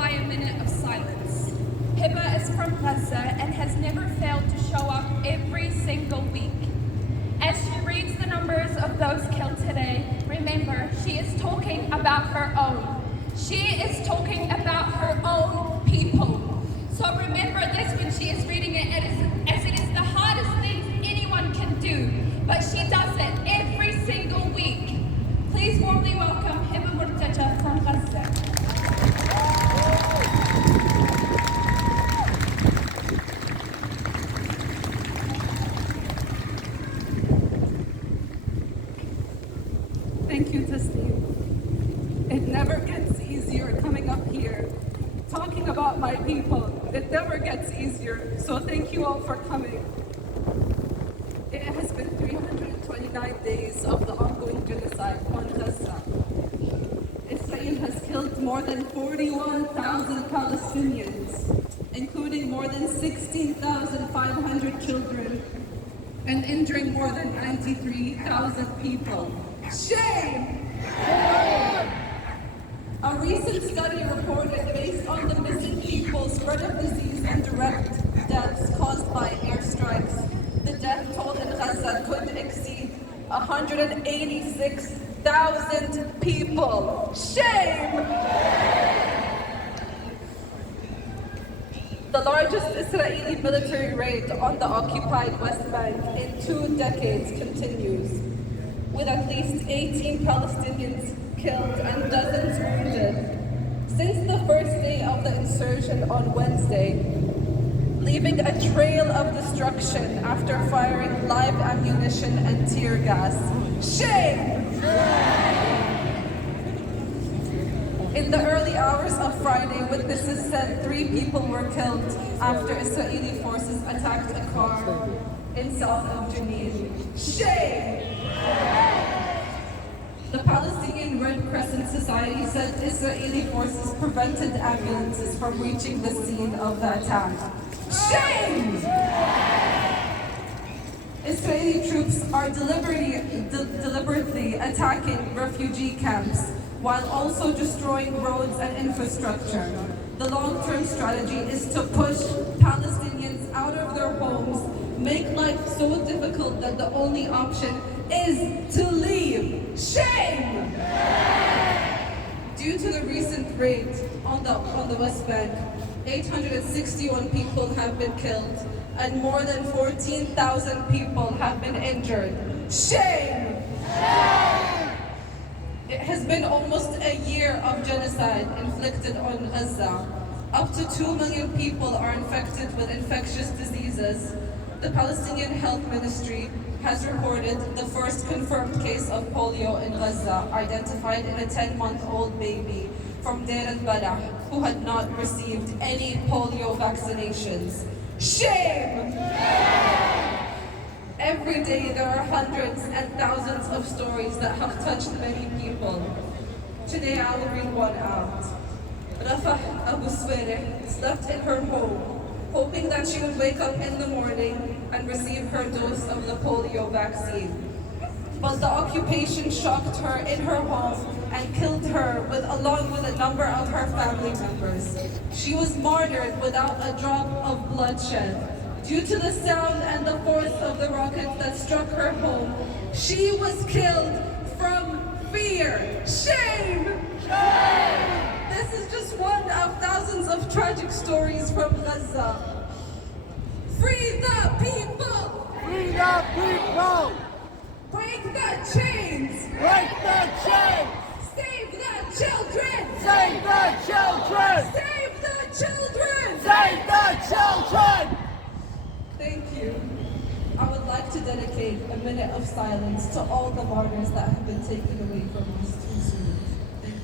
by a minute of silence. Hiba is from Gaza and has never failed to show up every single week. As she reads the numbers of those killed today, remember, she is talking about her own. She is talking about her own people. So remember this when she is reading it, as it is the hardest thing anyone can do, but she does it every single week. Please warmly welcome Hiba Murtaja from Gaza. Thank you, Tasneem. It never gets easier coming up here, talking about my people. It never gets easier, so thank you all for coming. It has been 329 days of the ongoing genocide on Gaza. Israel has killed more than 41,000 Palestinians, including more than 16,500 children, and injuring more than 93,000 people. Shame! A recent study reported, based on the missing people, spread of disease, and direct deaths caused by airstrikes, the death toll in Gaza could exceed 186,000 people. Shame! The largest Israeli military raid on the occupied West Bank in 2 decades continues, with at least 18 Palestinians killed and dozens wounded since the first day of the insurgent on Wednesday, leaving a trail of destruction after firing live ammunition and tear gas. Shame! In the early hours of Friday, witnesses said 3 people were killed after Israeli forces attacked a car in south of Jenin. Shame! The Palestinian Red Crescent Society said Israeli forces prevented ambulances from reaching the scene of the attack. Shame! Israeli troops are deliberately attacking refugee camps while also destroying roads and infrastructure. The long-term strategy is to push Palestinians out of their homes, make life so difficult that the only option is to leave. Shame! Due to the recent raid on the West Bank, 861 people have been killed and more than 14,000 people have been injured. Shame! It has been almost a year of genocide inflicted on Gaza. Up to 2 million people are infected with infectious diseases. The Palestinian Health Ministry has reported the first confirmed case of polio in Gaza, identified in a 10-month-old baby from Deir al-Balah who had not received any polio vaccinations. Shame! Every day there are hundreds and thousands of stories that have touched many people. Today I will read one out. Rafah Abu Swereh slept in her home, hoping that she would wake up in the morning and receive her dose of the polio vaccine. But the occupation shocked her in her home and killed her along with a number of her family members. She was martyred without a drop of bloodshed. Due to the sound and the force of the rockets that struck her home, she was killed from fear. Shame! Shame! This is just one of thousands of tragic stories from Gaza. Free the people! Free the people! Break the chains! Break the chains! Save the children! Save the children! Save the children! Save the children! Thank you. I would like to dedicate a minute of silence to all the martyrs that have been taken away from us too soon. Thank you.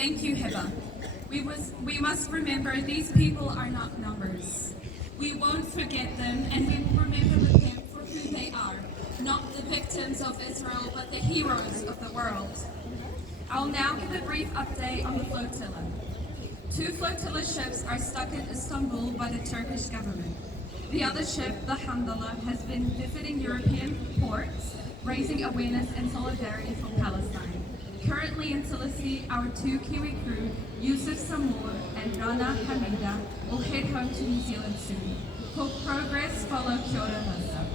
Thank you, Hiba. We must remember these people are not numbers. We won't forget them, and we will remember them for who they are, not the victims of Israel, but the heroes of the world. I'll now give a brief update on the flotilla. 2 flotilla ships are stuck in Istanbul by the Turkish government. The other ship, the Hamdallah, has been visiting European ports, raising awareness and solidarity for Palestine. Currently in Sicily, our 2 Kiwi crew, Yusuf Samor and Rana Hamida, will head home to New Zealand soon. For progress, follow Kia ora Rasa.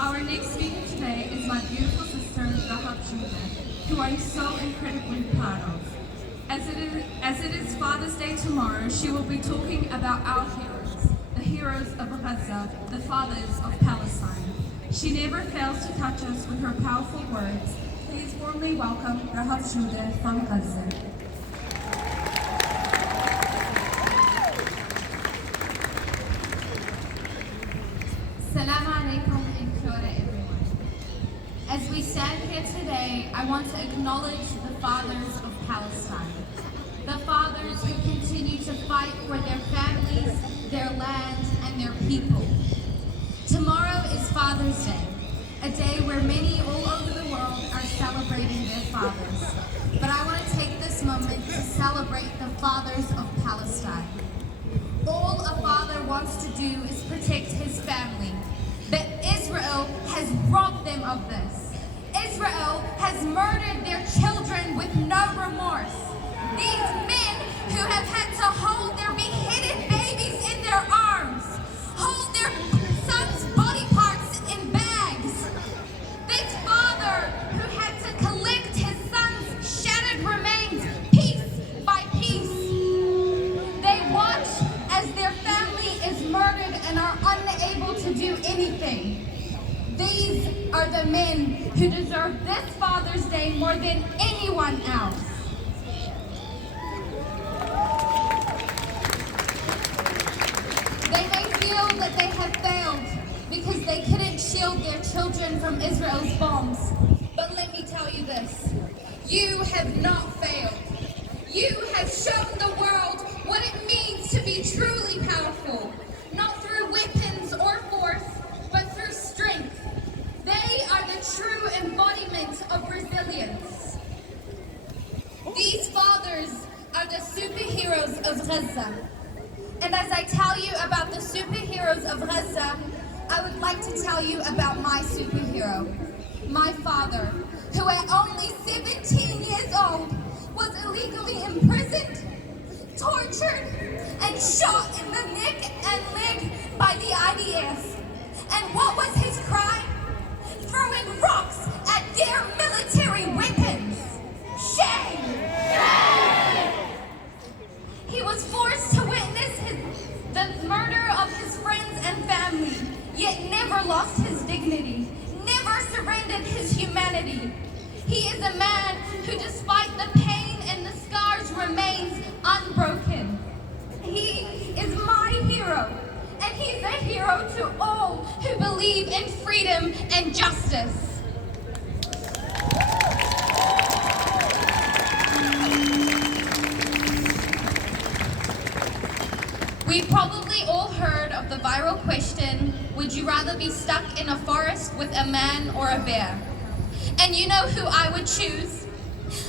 Our next speaker today is my beautiful sister, Rahab Judah, who I'm so incredibly proud of. As it is Father's Day tomorrow, she will be talking about our heroes, the heroes of Gaza, the fathers of Palestine. She never fails to touch us with her powerful words. Please warmly welcome Rahab Judah from Gaza. Assalamu alaikum and kia ora everyone. As we stand here today, I want to acknowledge the fathers of Palestine. The fathers who continue to fight for their families, their land, and their people. Tomorrow is Father's Day, a day where many all over the world are celebrating their fathers. But I want to take this moment to celebrate the fathers of Palestine. All a father wants to do is protect his family. But Israel has robbed them of this. Israel has murdered their children with no remorse. These men who have had to hold their beheaded babies in their arms, hold their sons' body parts in bags. This father who had to collect his son's shattered remains piece by piece. They watch as their family is murdered and are unable to do anything. These are the men who deserve this Father's Day more than anyone else. They may feel that they have failed because they couldn't shield their children from Israel's bombs. But let me tell you this, you have not failed. You have shown the world what it means to be truly powerful, not through weapons or force, but through strength. They are the true embodiment of resilience. These fathers are the superheroes of Gaza. And as I tell you about the superheroes of Gaza, I would like to tell you about my superhero, my father, who at only 17 years old was illegally imprisoned, tortured, and shot in the neck and leg by the IDF. And what was his crime? Throwing rocks at their military weapons. Shame! Shame! He was forced to witness the murder of his friends and family, yet never lost his dignity, never surrendered his humanity. He is a man who, despite the pain and the scars, remains unbroken. He is my hero, and he's a hero to all who believe in freedom and justice. We've probably all heard of the viral question, would you rather be stuck in a forest with a man or a bear? And you know who I would choose?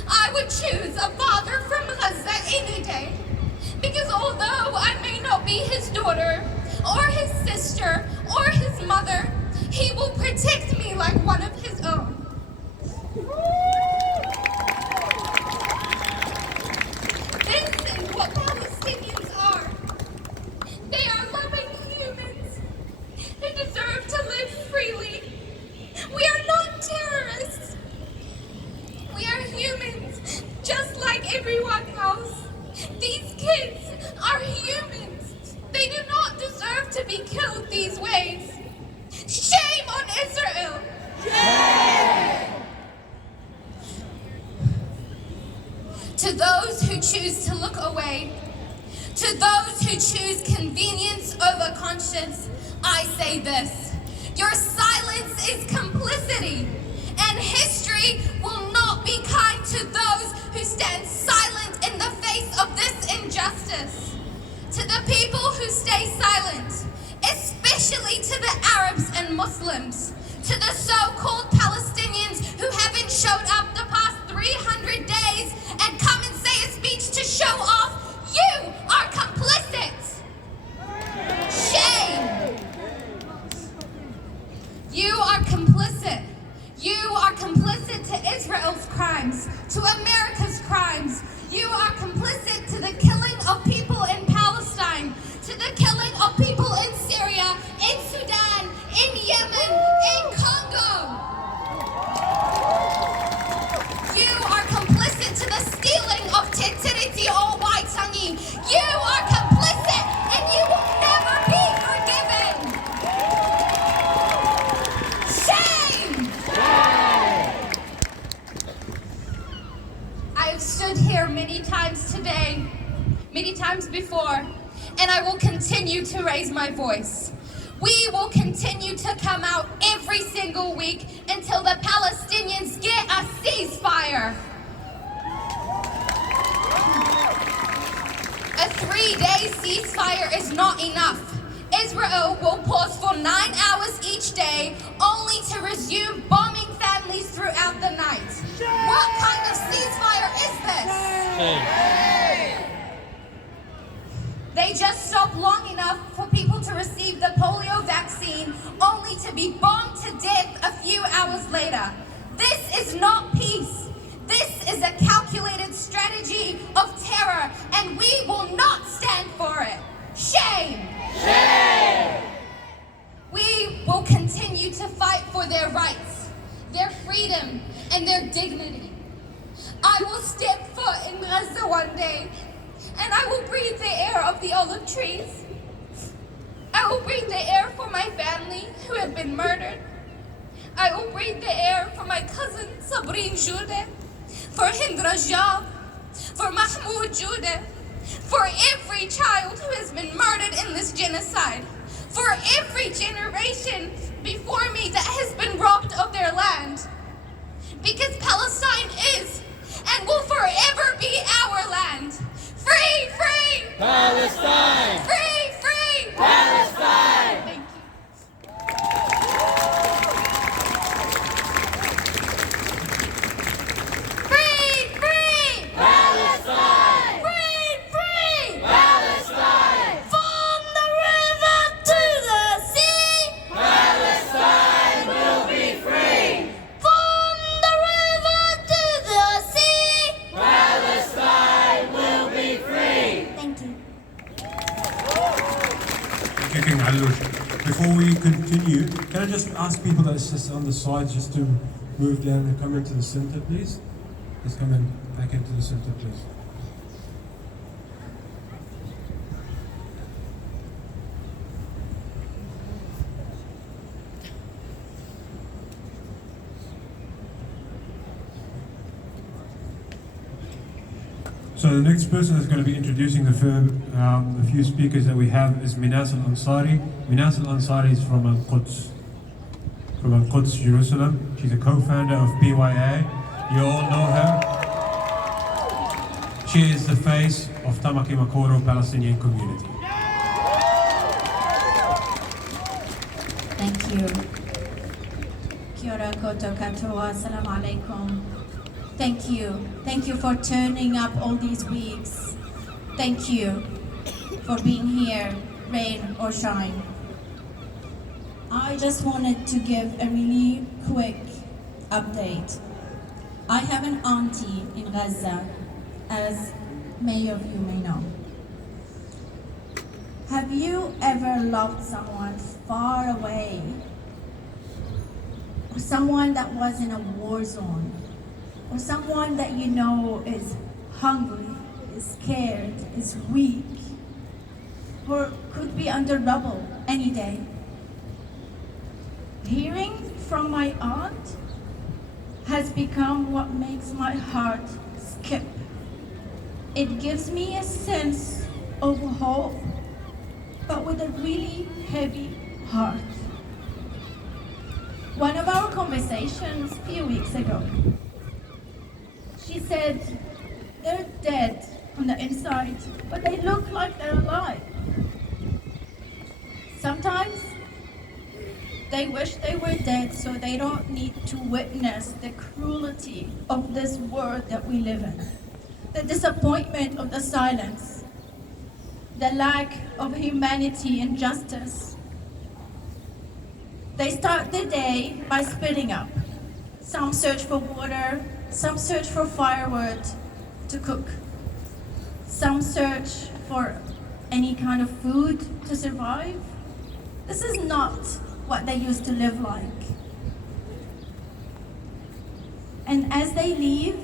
I would choose a father from Gaza any day. Because although I may not be his daughter, or his sister, or his mother, he will protect me like one of his own. This is what Palestinians are. They are loving humans. They deserve to live freely. We are not terrorists. We are humans, just like everyone else. These kids are humans. They do not deserve to be killed these ways. Shame on Israel! Shame! To those who choose to look away, to those who choose convenience over conscience, I say this: your silence is complicity, and history will not be kind to those who stand silent stay silent, especially to the Arabs and Muslims, to the so-called Palestinians who haven't showed up the past 300 days and come and say a speech to show off. You are complicit. Shame. You are complicit. You are complicit to Israel's crimes, to America's crimes. You are complicit to the killing of people in Palestine, to the killing of people in Syria, in Sudan, in Yemen, in Congo. You are complicit to the stealing of Tetiriti or Waitangi. You are complicit and you will never be forgiven. Shame! I have stood here many times today, many times before, and I will continue to raise my voice. We will continue to come out every single week until the Palestinians get a ceasefire. A 3-day ceasefire is not enough. Israel will pause for 9 hours each day, only to resume bombing families throughout the night. What kind of ceasefire is this? They just stopped long enough for people to receive the polio vaccine, only to be bombed to death a few hours later. This is not peace. This is a calculated strategy of terror, and we will not stand for it. Shame! Shame! We will continue to fight for their rights, their freedom, and their dignity. I will step foot in Gaza one day, and I will breathe the air of the olive trees. I will breathe the air for my family who have been murdered. I will breathe the air for my cousin Sabrine Jude, for Hind Rajab, for Mahmoud Jude, for every child who has been murdered in this genocide, for every generation before me that has been robbed of their land. Because Palestine is and will forever be our land. Free, free! Palestine! Free, free! Palestine! Thank you. Free, free! Palestine! Free, free! Palestine! From the river to the sea! Palestine will be free! From the river to the sea! Palestine will be free! Thank you. King Alush. Before we continue, can I just ask people that's just on the sides just to move down and come into the center, please? Just come in back into the center, please. So the next person that's going to be introducing the few speakers that we have is Minas Al-Ansari. Minas Al-Ansari is from Al-Quds, Jerusalem. She's a co-founder of PYA. You all know her. She is the face of Tamaki Makoro Palestinian community. Thank you. Kia ora koutou katoa. Assalamu alaikum. Thank you. Thank you for turning up all these weeks. Thank you for being here, rain or shine. I just wanted to give a really quick update. I have an auntie in Gaza, as many of you may know. Have you ever loved someone far away? Or someone that was in a war zone? Or someone that you know is hungry, is scared, is weak, or could be under rubble any day? Hearing from my aunt has become what makes my heart skip. It gives me a sense of hope, but with a really heavy heart. One of our conversations a few weeks ago, she said, they're dead on the inside, but they look like they're alive. Sometimes they wish they were dead so they don't need to witness the cruelty of this world that we live in, the disappointment of the silence, the lack of humanity and justice. They start their day by splitting up. Some search for water, some search for firewood to cook. Some search for any kind of food to survive. This is not what they used to live like. And as they leave,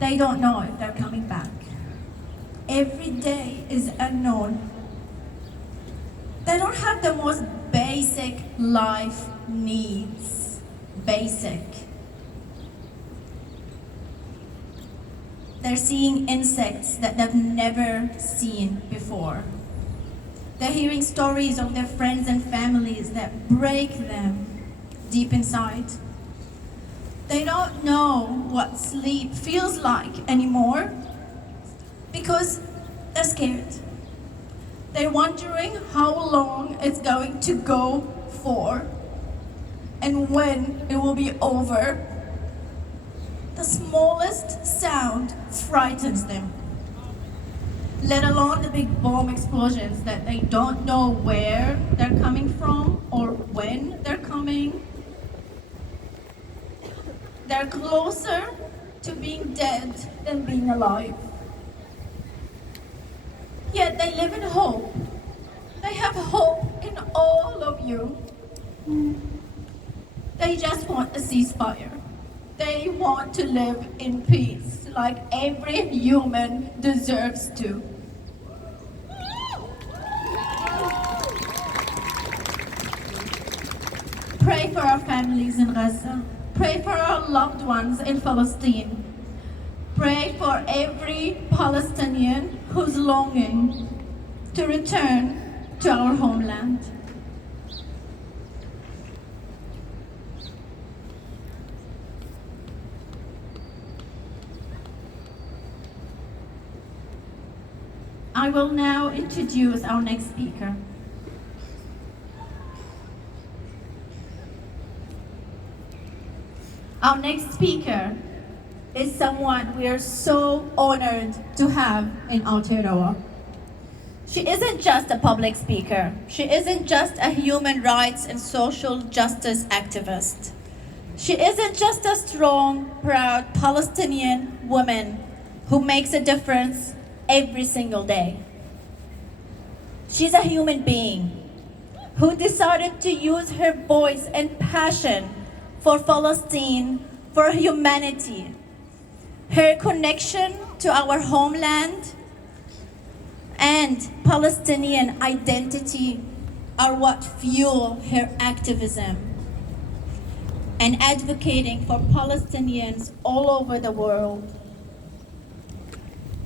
they don't know if they're coming back. Every day is unknown. They don't have the most basic life needs. Basic. They're seeing insects that they've never seen before. They're hearing stories of their friends and families that break them deep inside. They don't know what sleep feels like anymore because they're scared. They're wondering how long it's going to go for and when it will be over. The smallest sound frightens them, let alone the big bomb explosions that they don't know where they're coming from or when they're coming. They're closer to being dead than being alive. Yet they live in hope. They have hope in all of you. They just want a ceasefire. They want to live in peace like every human deserves to. Pray for our families in Gaza. Pray for our loved ones in Palestine. Pray for every Palestinian who's longing to return to our homeland. I will now introduce our next speaker. Our next speaker is someone we are so honored to have in Aotearoa. She isn't just a public speaker. She isn't just a human rights and social justice activist. She isn't just a strong, proud Palestinian woman who makes a difference every single day. She's a human being who decided to use her voice and passion for Palestine, for humanity. Her connection to our homeland and Palestinian identity are what fuel her activism and advocating for Palestinians all over the world.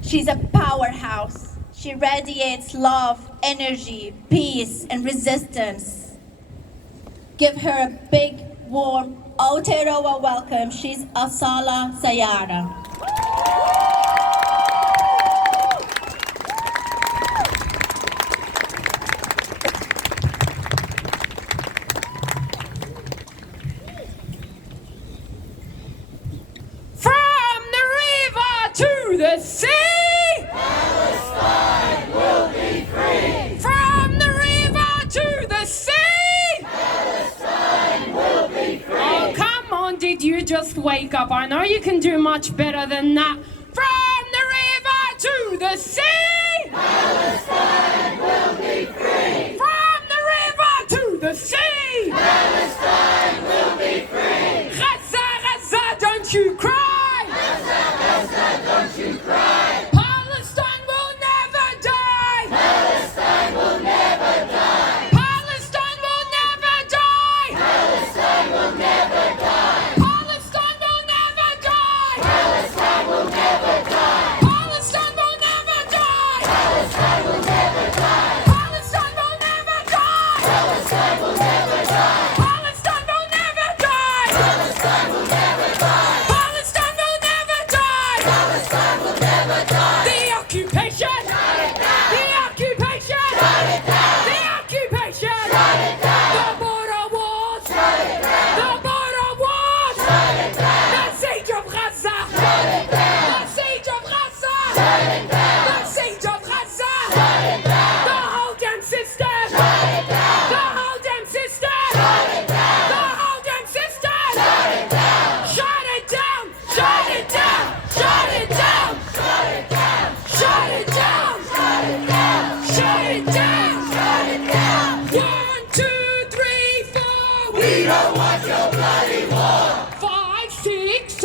She's a powerhouse. She radiates love, energy, peace, and resistance. Give her a big, warm Aotearoa welcome. She's Asala Sayara. From the river to the sea, Palestine will be free. from the river to the sea. Palestine will be free. Oh, come on, did you just wake up? I know you can do much better than that. From the river to the sea, Palestine will be free. from the river to the sea. Palestine will be free. Gaza, Gaza, don't you cry. Gaza, don't you cry. Palestine will never die. Palestine will never die. Palestine will never die. Palestine will never die. Palestine will never die. Palestine will never die. Palestine will never die. Palestine will never die. Palestine will never die. Palestine will never die. Palestine will never die. Palestine will never die. Palestine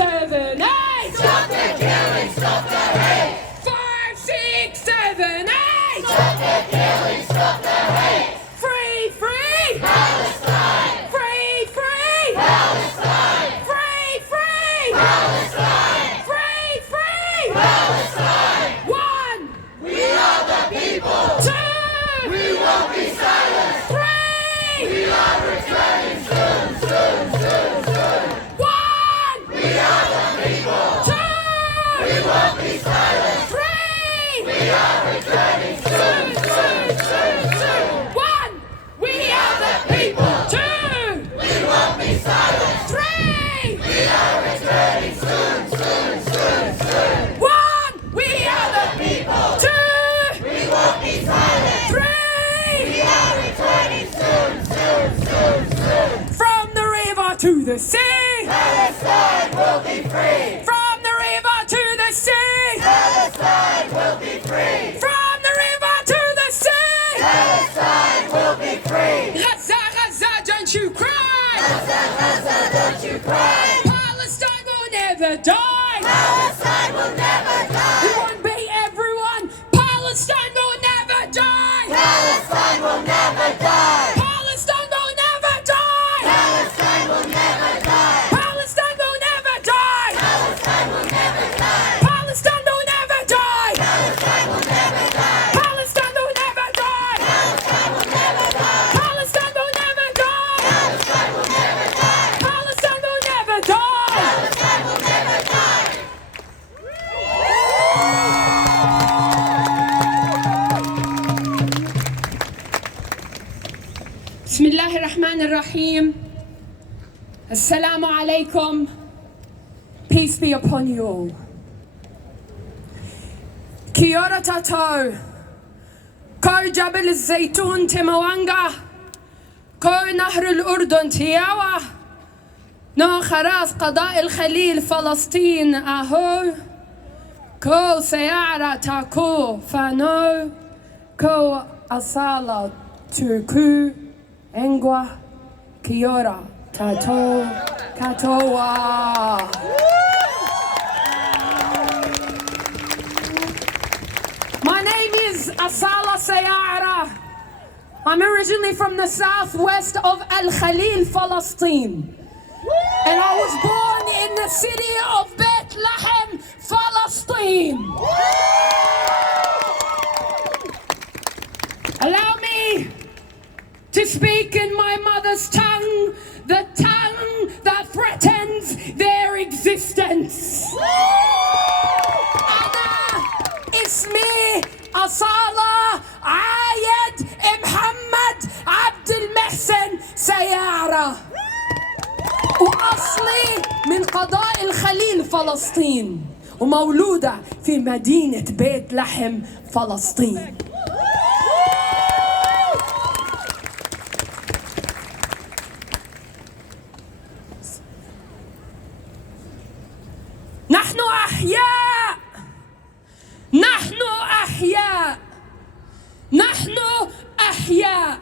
7, 8. Stop the killing, stop the hate. 5, 6, 7, 8. Stop the killing, stop the hate. Free, free. Palestine, Free, free. Palestine, Free, free. Palestine, Free, free. Palestine. 1, We are the people. 2, We won't be silenced. 3. We are returning soon, soon, soon, soon. 1, We are the people. 2, We won't be silenced. 3. We are returning soon, soon, soon, soon. 1, we are the people. 2, We won't be silenced. 3. We are returning soon, soon, soon, soon. 1, we are the People, 2, we won't be silenced. 3. We are returning soon, soon, soon, soon. From the river to the sea. Palestine will be free. From the river to the sea. Palestine will be free. From the river to the sea. Palestine will be free. Gaza, Gaza, don't you cry. Gaza, Gaza, don't you cry. Palestine will never die. Palestine will never It die. won't be everyone. Palestine will never die. Palestine will never die. Palestine will never die. Palestine will never die. Palestine will never die. Palestine will never die. Palestine will never die. Palestine will never die. Palestine will never die. Palestine will never die. Palestine will never die. Palestine will never die. Palestine will never die. Palestine will never die. بسم الله الرحمن الرحيم. Assalamu alaikum. Peace be upon you all. Kia ora tātou. Ko Jabal الزيتون Temawanga. Ko نهر الأردن تياوا. No خراف قضاء الخليل فلسطين أهو. Ko سيارة تاكو فانو. Ko أصالة تركو. Engwa, kia ora, tātou, katoa. My name is Asala Sayara. I'm originally from the southwest of Al Khalil, Palestine. And I was born in the city of Bethlehem, Palestine. Allow me to speak in my mother's tongue, the tongue that threatens their existence. أنا اسمي أصالة عايد محمد عبد المحسن سيارة، وأصلي من قضاء الخليل فلسطين، ومولودة في مدينة بيت لحم فلسطين. نحن أحياء، نحن أحياء، نحن أحياء.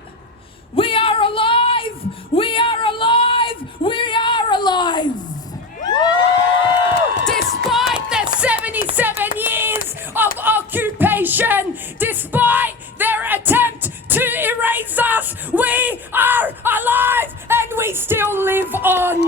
We are alive, we are alive, we are alive. Despite the 77 years of occupation, despite their attempt to erase us, we are alive and we still live on.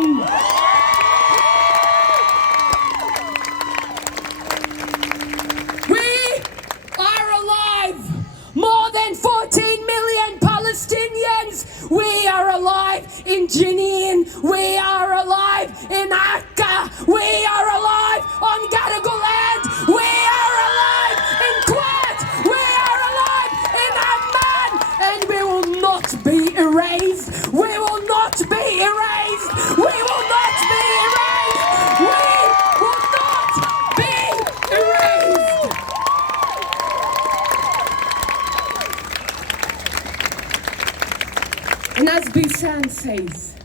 More than 14 million Palestinians. We are alive in Jenin. We are alive in Akka. We are alive on Gadigal land. We are alive in Kuwait. We are alive in Amman. And we will not be erased. We will not be erased. We will not be erased. We will not be erased. And as Bisan says,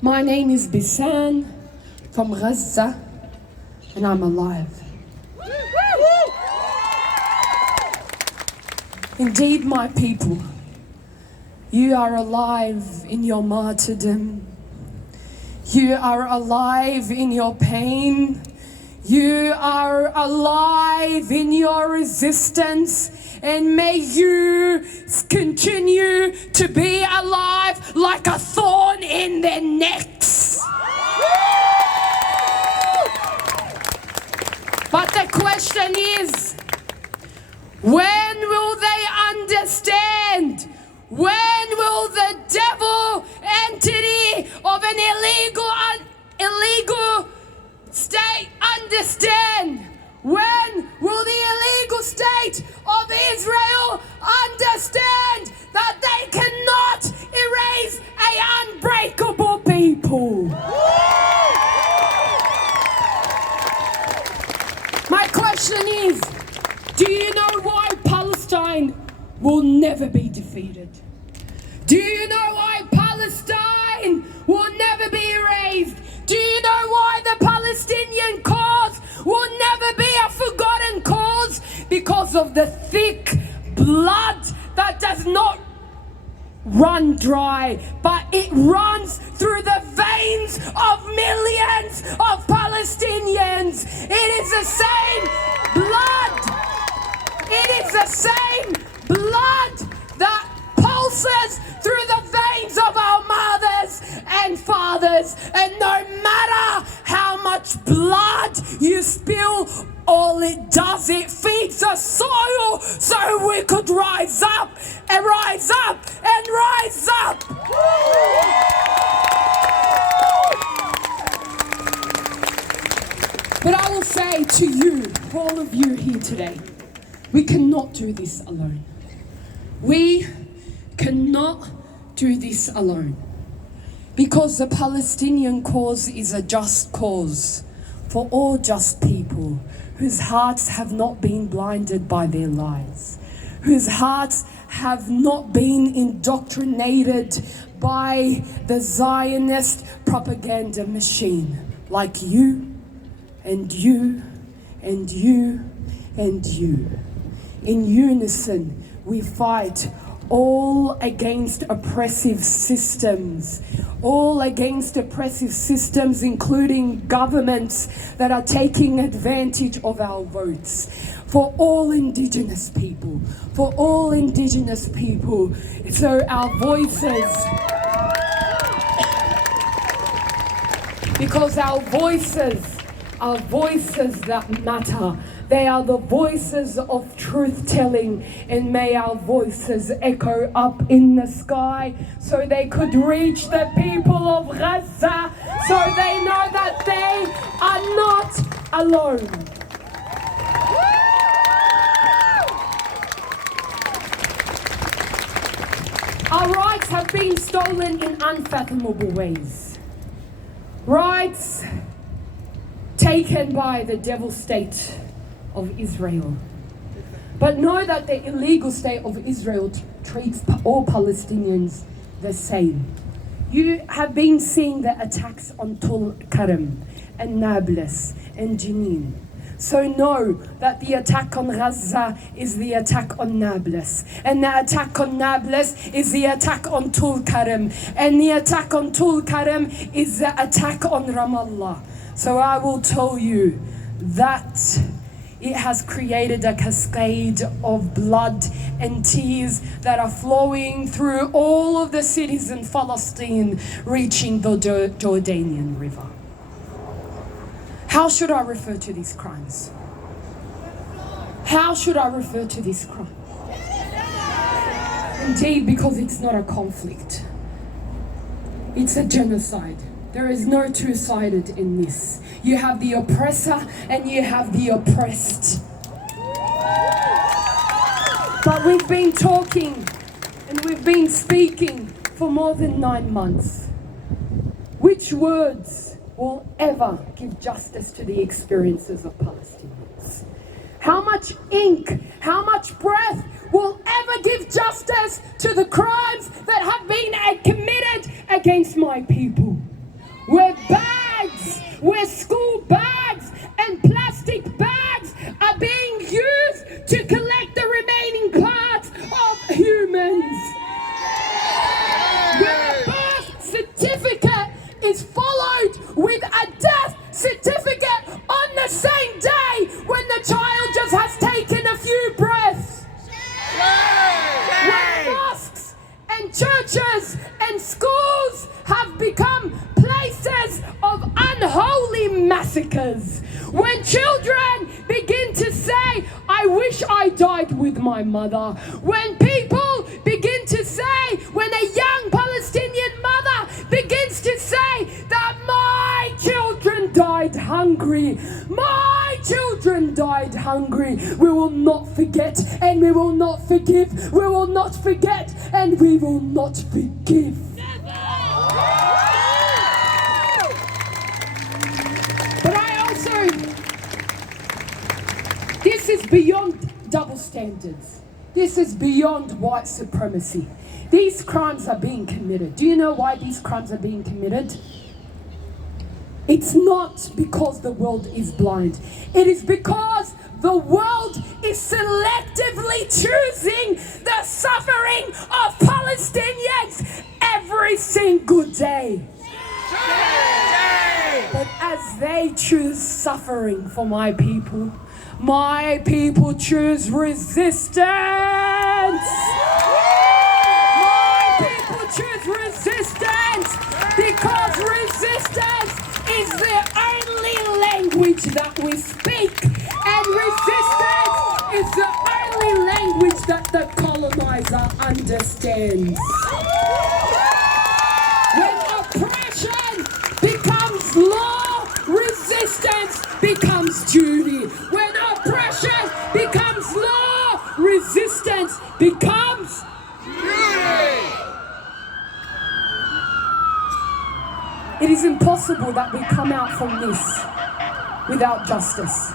my name is Bisan from Gaza, and I'm alive. Indeed, my people, you are alive in your martyrdom. You are alive in your pain. You are alive in your resistance. And may you continue to be alive like a thorn in their necks. But the question is, when will they understand? When will the devil entity of an illegal state understand? When will the illegal state of Israel understand that they cannot erase an unbreakable people? My question is, do you know why Palestine will never be defeated? Do you know why Palestine will never be erased? Do you know why the Palestinian cause will never be a forgotten cause? Because of the thick blood that does not run dry, but it runs through the veins of millions of Palestinians. It is the same blood. It is the same blood that pulses through the veins of our mothers and fathers. And no matter how much blood you spill, all it does, it feeds the soil so we could rise up and rise up and rise up. But I will say to you, all of you here today, we cannot do this alone. We cannot do this alone. Because the Palestinian cause is a just cause for all just people whose hearts have not been blinded by their lies, whose hearts have not been indoctrinated by the Zionist propaganda machine, like you and you and you and you. In unison, we fight all against oppressive systems, including governments that are taking advantage of our votes. For all Indigenous people, so our voices, because our voices are voices that matter. They are the voices of truth-telling, and may our voices echo up in the sky so they could reach the people of Gaza, so they know that they are not alone. Our rights have been stolen in unfathomable ways. Rights taken by the devil state of Israel. But know that the illegal state of Israel treats all Palestinians the same. You have been seeing the attacks on Tul Karam and Nablus and Jenin. So know that the attack on Gaza is the attack on Nablus, and the attack on Nablus is the attack on Tul Karam, and the attack on Tul Karam is the attack on Ramallah. So I will tell you that it has created a cascade of blood and tears that are flowing through all of the cities in Palestine, reaching the Jordanian River. How should I refer to these crimes? How should I refer to these crimes? Indeed, because it's not a conflict. It's a genocide. There is no two-sided in this. You have the oppressor and you have the oppressed. But we've been talking and we've been speaking for more than 9 months. Which words will ever give justice to the experiences of Palestinians? How much ink, how much breath will ever give justice to the crimes that have been committed against my people? Where bags, where school bags and plastic bags are being used to collect the remaining parts of humans. Where a birth certificate is followed massacres. When children begin to say, I wish I died with my mother. When people begin to say, when a young Palestinian mother begins to say that my children died hungry, my children died hungry, we will not forget and we will not forgive. We will not forget and we will not forgive. But I also, this is beyond double standards. This is beyond white supremacy. These crimes are being committed. Do you know why these crimes are being committed? It's not because the world is blind. It is because the world is selectively choosing the suffering of Palestinians every single day. But as they choose suffering for my people choose resistance. My people choose resistance because resistance is the only language that we speak, and resistance is the only language that the colonizer understands. When oppression becomes law, resistance becomes duty. When oppression becomes law, resistance becomes duty. It is impossible that we come out from this without justice.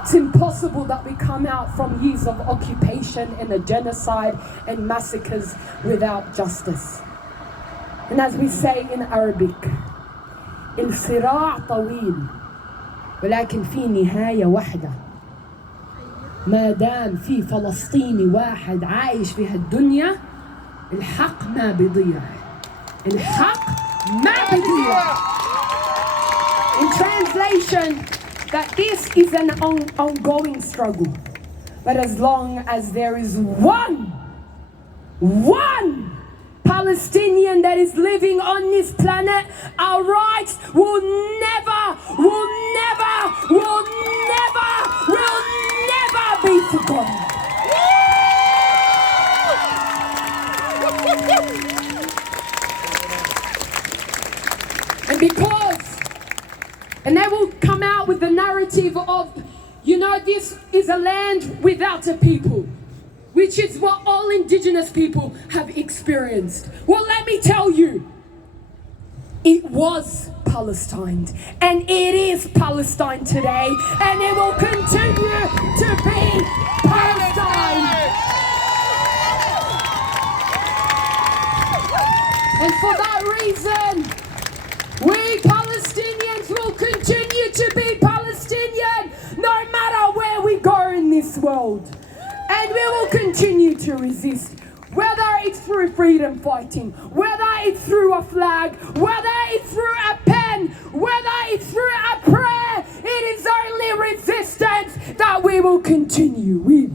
It's impossible that we come out from years of occupation and a genocide and massacres without justice. And as we say in Arabic, الصراع طويل ولكن في نهاية واحدة. ما دام في فلسطيني واحد عايش في هالدنيا الحق ما بيضيع. الحق ما بيضيع. In translation, that this is an ongoing struggle. But as long as there is one Palestinian that is living on this planet, our rights will never be forgotten. And they will come out with the narrative of, this is a land without a people, which is what all indigenous people have experienced. Well, let me tell you, it was Palestine, and it is Palestine today, and it will continue to be Palestine. And for that reason, we Palestinians will continue to be Palestinian no matter where we go in this world. And we will continue to resist, whether it's through freedom fighting, whether it's through a flag, whether it's through a pen, whether it's through a prayer. It is only resistance that we will continue with.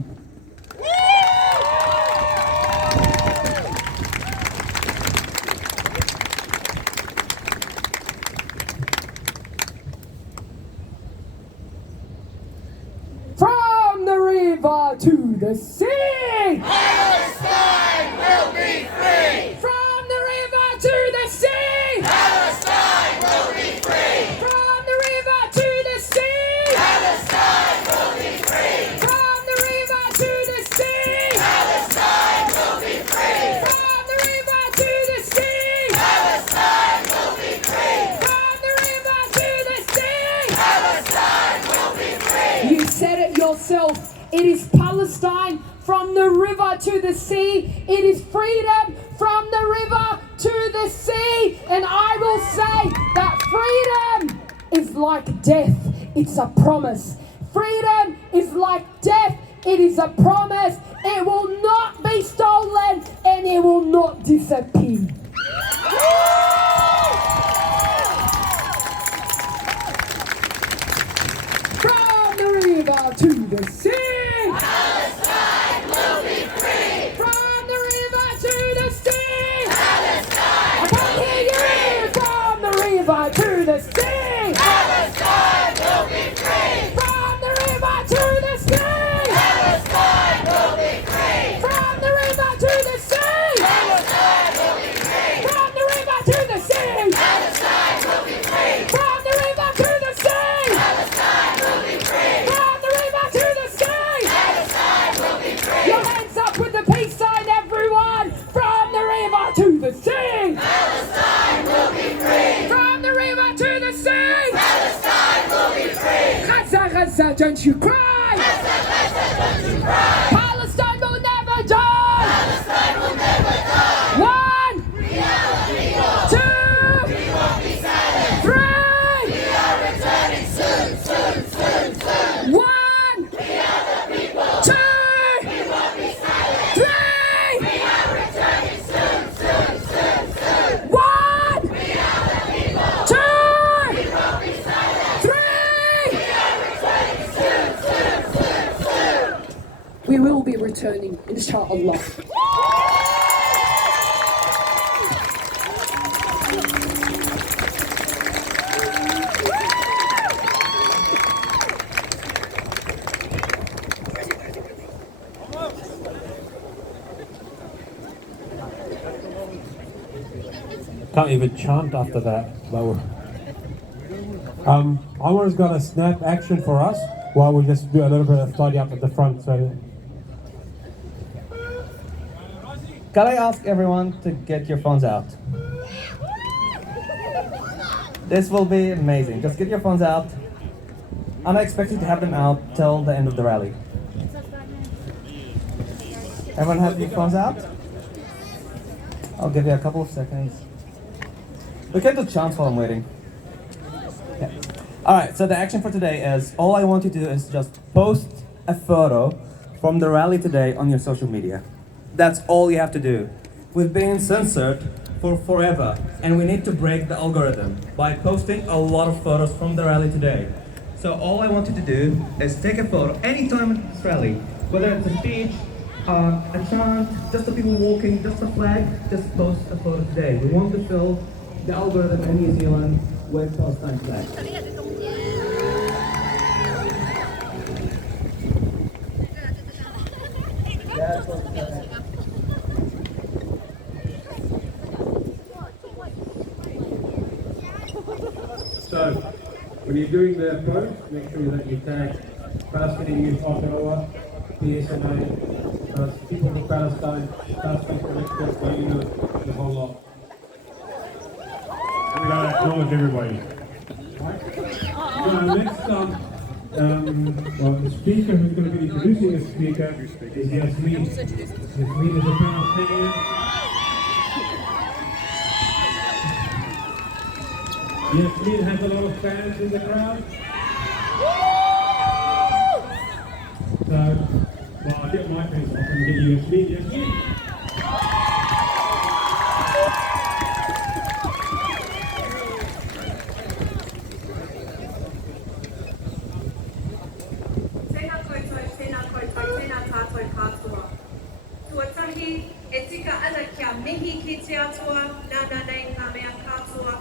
From the river to the sea, Palestine will be free! from the river to the sea, Palestine will be free! from the river to the sea, Palestine will be free! from the river to the sea, Palestine will be free! from the river to the sea, Palestine will be free! from the river to the sea. Palestine will be free! You said it yourself. It is Palestine from the river to the sea. It is freedom from the river to the sea. And I will say that freedom is like death. It's a promise. Freedom is like death. It is a promise. It will not be stolen and it will not disappear. From the river to the sea. Palestine will be free! From the river to the sea. Palestine I can't hear you. From the river to the sea. Palestine will be free. From the river to the sea. Palestine will be free. From the river to the sea. Palestine will be free. From the river to the sea. Palestine will be free. From the river to the sea. Palestine will be free. From the river to the sea. Palestine will be free. Your hands up with the peace sign, everyone. From the river to the sea. Palestine will be free. From the river to the sea. Palestine will be free. Gaza, Gaza, don't you cry. Gaza, Gaza, don't you cry. Palestine will never die. Palestine will never die. One, We are the people. two, We won't be silent. three. We are returning soon, soon, soon, soon. One, We are the people. two, We won't be silent. three. We are returning soon, soon, soon, soon. One, We are the people. two, We won't be silent. three. We are returning soon, soon, soon, soon. We will be returning, inshallah. Can't even chant after that. Anwar's got a snap action for us while we just do a little bit of tidy up at the front. So, Can I ask everyone to get your phones out? This will be amazing. Just get your phones out. I'm not expecting to have them out till the end of the rally. Everyone have your phones out? I'll give you a couple of seconds. We can do chants while I'm waiting. Yeah. Alright, so the action for today is, all I want you to do is just post a photo from the rally today on your social media. That's all you have to do. We've been censored for forever, and we need to break the algorithm by posting a lot of photos from the rally today. So all I want you to do is take a photo anytime at this rally, whether it's a speech, a chant, just the people walking, just a flag, just post a photo today. We want to fill the algorithm in New Zealand with Palestine flags. so when you're doing the post, make sure that you tag Palestinian Youth Aotearoa, PSNA, people from Palestine, Palestine Collective, the whole lot. And we gotta acknowledge everybody. Right? So next well, the speaker who's going to be introducing the speaker is Yasmin. Yasmin is a Palestinian. Yasmin has a lot of fans in the crowd. So, well, I'll get my fans off and get you Yasmin. Yasmin! Tēnā koutou, tēnā koutou, tēnā tātou katoa. Tuatahi, e tika ana kia mihi ki te atua, nāna nei ngā mea katoa.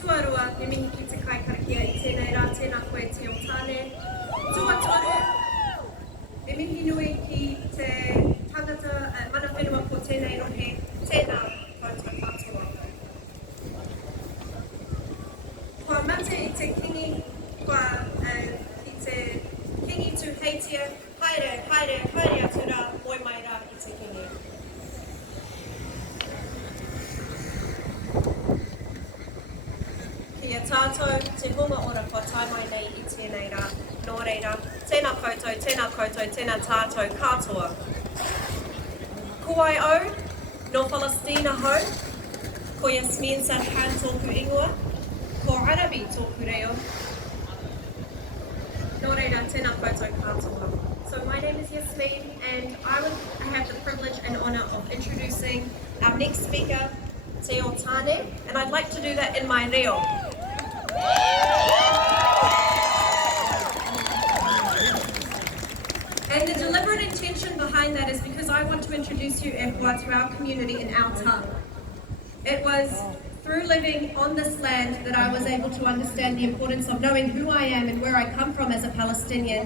Tuarua, me mihi ki te kai karakia i tēnei rā, tēnā koe te o tāne. Tuataru, me mihi nui ki te tangata mana whenua ko tēnei rohe, tēnā koutou katoa. Kua mate i te kingi, kua ki te kingi tu heitia, haere, haere, haere atu rā, moi mai rā i te kingi. Kia tātou, te hunga ora kua tai mai nei i tēnei rā, nō reira, tēnā koutou, tēnā tātou katoa. Kuai au, no Palestina hau, ko Yasmin Sarhan tōku ingoa, ko Arabi tōku reo. Nō reira, tēnā koutou katoa. So my name is Yasmin, and I have the privilege and honour of introducing our next speaker, Te o Tāne, and I'd like to do that in my reo. And the deliberate intention behind that is because I want to introduce you, Ehua, to our community in our tongue. It was through living on this land that I was able to understand the importance of knowing who I am and where I come from as a Palestinian,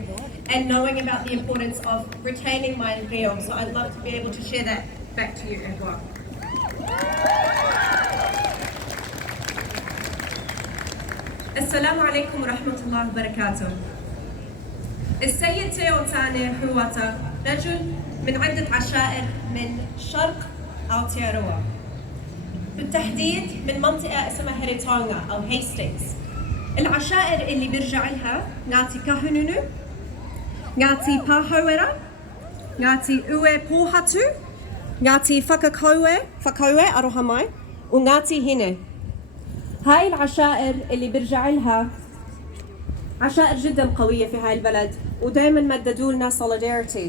and knowing about the importance of retaining my reo. So I'd love to be able to share that back to you as well. Assalamu alaikum wa rahmatullahi wa barakatuh. السيد تيو تاني هو رجل من عدة عشائر من شرق أوتياروا، بالتحديد من منطقة اسمها هيريتونغا أو هيستينغز. العشائر اللي بيرجع لها ناتي كاهنونو، ناتي باهويرا، ناتي اوي بوهاتو، ناتي فكاكوي أروها ماي، وناتي هنا. هاي العشائر اللي بيرجع لها عشائر جدا قوية في هاي البلد، ودائما مددوا لنا solidarity.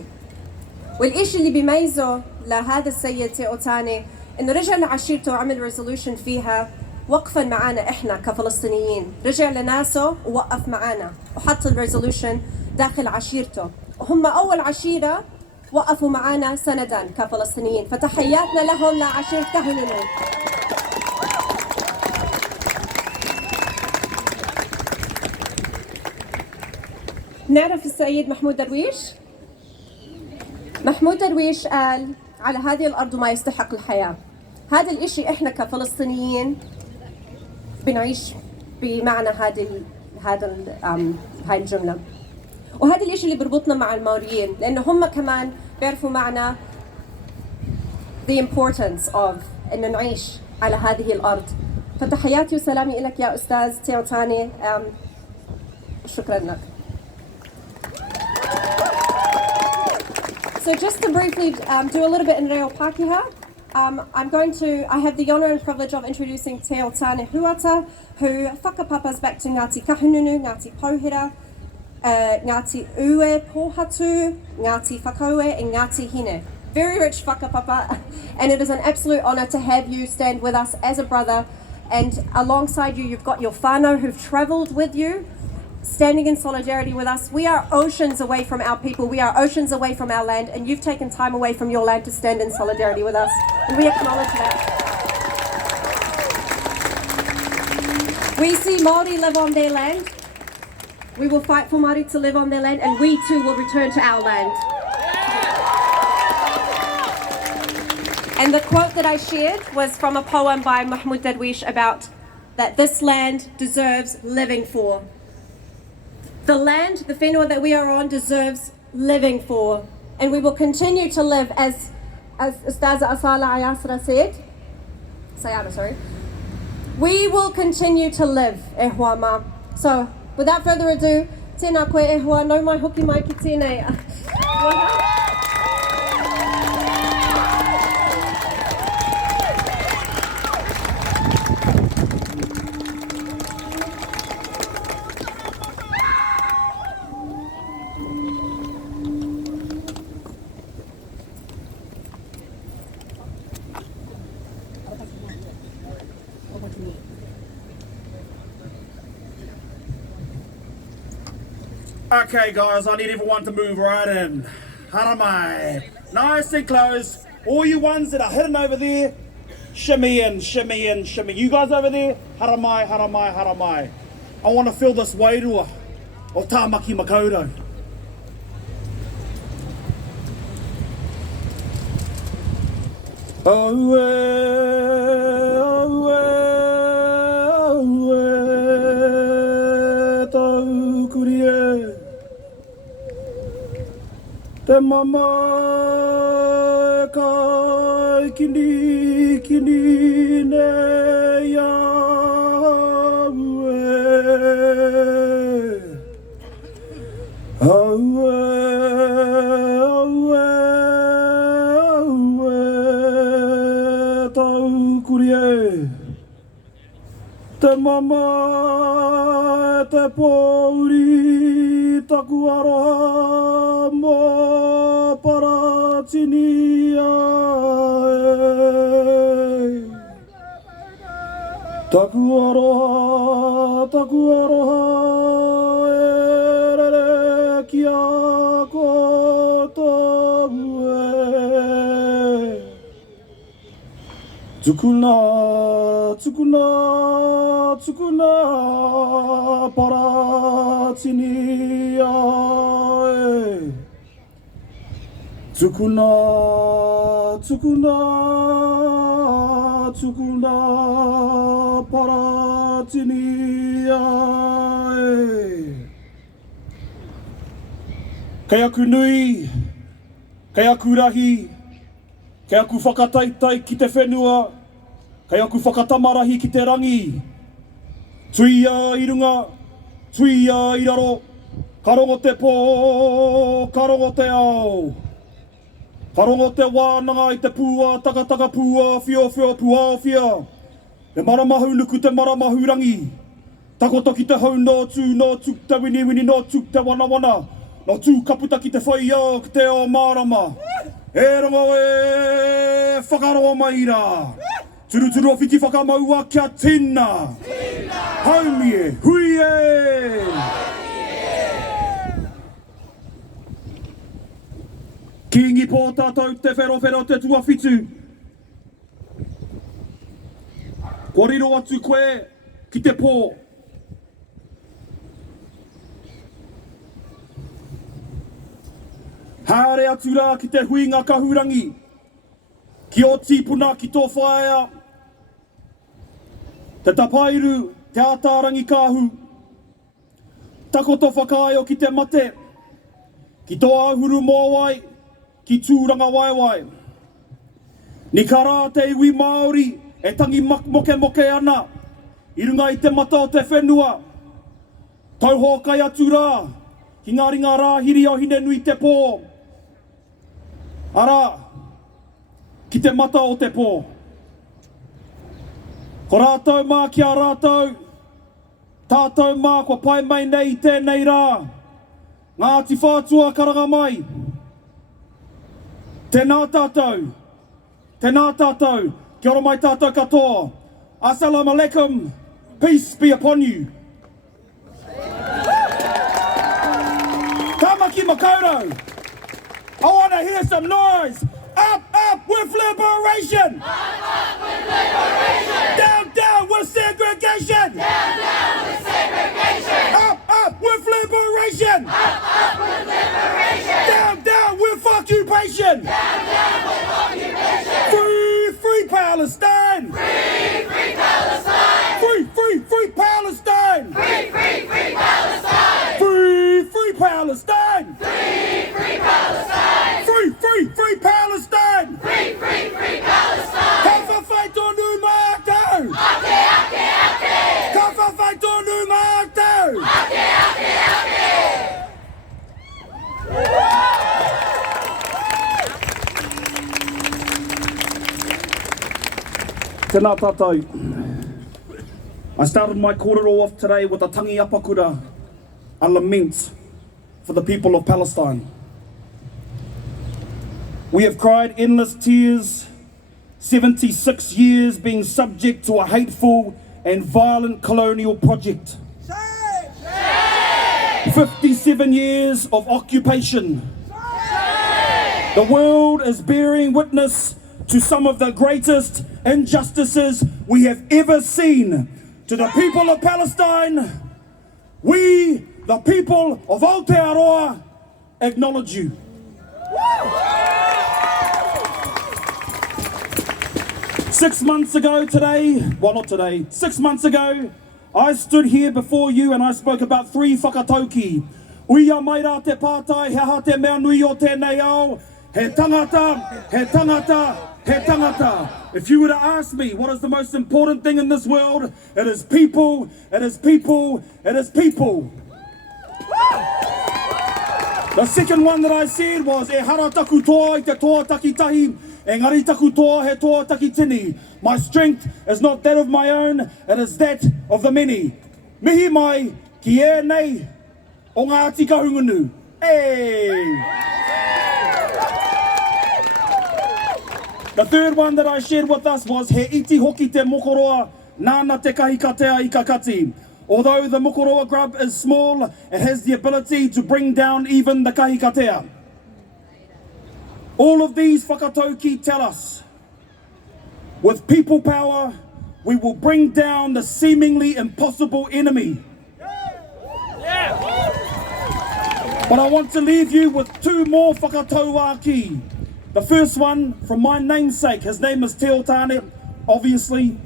والإشي اللي بيميزه لهذا السيد تيو تاني إنه رجع لعشيرته وعمل resolution فيها وقفا معنا إحنا كفلسطينيين، رجع لناسه ووقف معنا وحط الريزولوشن داخل عشيرته، وهم أول عشيرة وقفوا معنا سندا كفلسطينيين، فتحياتنا لهم لعشيرة كهنونو. نعرف السيد محمود درويش؟ محمود درويش قال على هذه الأرض ما يستحق الحياة. هذا الإشي إحنا كفلسطينيين بنعيش بمعنى هاي الجملة، وهذا الإشي اللي بربطنا مع الماوريين، لأنه هم كمان بيعرفوا معنى the importance of إنه نعيش على هذه الأرض. فتحياتي وسلامي لك يا أستاذ تيو تاني، شكرا لك. So just to briefly do a little bit in Reo Pakeha, I have the honour and privilege of introducing Te o Tāne Huata, who whakapapas back to Ngāti Kahununu, Ngāti Pouhira, Ngāti Ue Pohatu, Ngāti Whakaue, and Ngāti Hine. Very rich whakapapa, and it is an absolute honour to have you stand with us as a brother, and alongside you, you've got your whānau who've travelled with you, standing in solidarity with us. We are oceans away from our people, we are oceans away from our land, and you've taken time away from your land to stand in solidarity with us, and we acknowledge that. We see Māori live on their land. We will fight for Māori to live on their land, and we too will return to our land. And the quote that I shared was from a poem by Mahmoud Darwish about that this land deserves living for. The land, the whenua that we are on, deserves living for, and we will continue to live as Ustaza Asala Ayasra said. Sayara, sorry. We will continue to live, e hoa ma. So, without further ado, tēnā koe e hoa, no mai hoki mai ki tēnei. Okay guys, I need everyone to move right in. Haramai. Nice and close. All you ones that are hidden over there, shimmy in, shimmy in, shimmy. You guys over there, haramai, haramai, haramai. I want to feel this wairua of Tāmaki Makaurau. Te mama e kai kini kini ne Yahweh. Aue, aue, aue, tau kurie. Te mama e te pouri taku aroha mo paratinia e. Taku aroha e rere ki a kotou e. Tukuna tukuna, tukuna, paratini ai. Tukuna, tukuna, tukuna, paratini ai. Kei aku nui, kei aku rahi, kei aku whakataitai ki te whenua, kei aku whakatamarahi ki te rangi. Tui ia i runga, tui ia i raro, karongo te pō, karongo te ao. Karongo te wānanga i te pūa, takataka pūa, whio whio pūa whia. Te maramahu nuku te maramahu rangi. Takoto ki te hau no tū te wini wini, no tū te wana wana. No tū kaputa ki te whai ao, ki te o mārama. E rongo e whakaroa mai rā. Turu turu o whiti whakamaua kia tina. Haumi e, hui e. Kingi pō tātou te whero te tuawhitu. Koriro atu koe ki te pō. Haere atu rā ki te huinga kahurangi. Ki o tīpuna ki tō whaea. Te tapairu, te ātārangi kāhu. Takoto whakaaio ki te mate. Ki tō ahuru mōwai, ki tūranga waiwai. Ni ka rā te iwi Māori e tangi moke ana. I runga i te mata o te whenua. Tauhokai atu rā, ki ngā ringa rāhiri o hine nui te pō. Ara, ki te mata o te pō. Ko rātou mā ki a rātou, tātou mā ko pai mai nei i tēnei rā. Ngāti whātua karanga mai. Tēnā tātou, kia ora mai tātou katoa. Assalamu alaikum, peace be upon you. Tamaki makaurau. I want to hear some noise. Up with liberation. Up with liberation. Down with segregation. Down with segregation. Up with liberation. Up with liberation. Down with occupation. Down with occupation. Free Palestine. Free Palestine. Free Palestine. Free Palestine. Free Palestine. Free Palestine. Free Palestine. Free Palestine. Ka whawhai tonu mātou. Ake. Ka whawhai tonu mātou. Ake. Tēnā tātou. I started my kōrero off today with a tangi apakura, a lament for the people of Palestine. We have cried endless tears, 76 years being subject to a hateful and violent colonial project. 57 years of occupation. The world is bearing witness to some of the greatest injustices we have ever seen. To the people of Palestine, we, the people of Aotearoa, acknowledge you. Six months ago, I stood here before you and I spoke about three whakatauki. Uia mai rā te pātai, he aha te mea nui o tēnei ao, he tangata, he tangata, he tangata. If you were to ask me what is the most important thing in this world, it is people, it is people, it is people. The second one that I said was e hara taku toa I te toa takitahi, e ngari taku toa he toa takitini. My strength is not that of my own, it is that of the many. Mihi mai ki e nei o ngā ati kahungunu. Hey! The third one that I shared with us was he iti hoki te mokoroa, nāna te kahikatea I kakati. Although the mokoroa grub is small, it has the ability to bring down even the kahikatea. All of these whakatauki tell us, with people power we will bring down the seemingly impossible enemy. But I want to leave you with two more whakatauaki. The first one from my namesake. His name is Te Otane, obviously.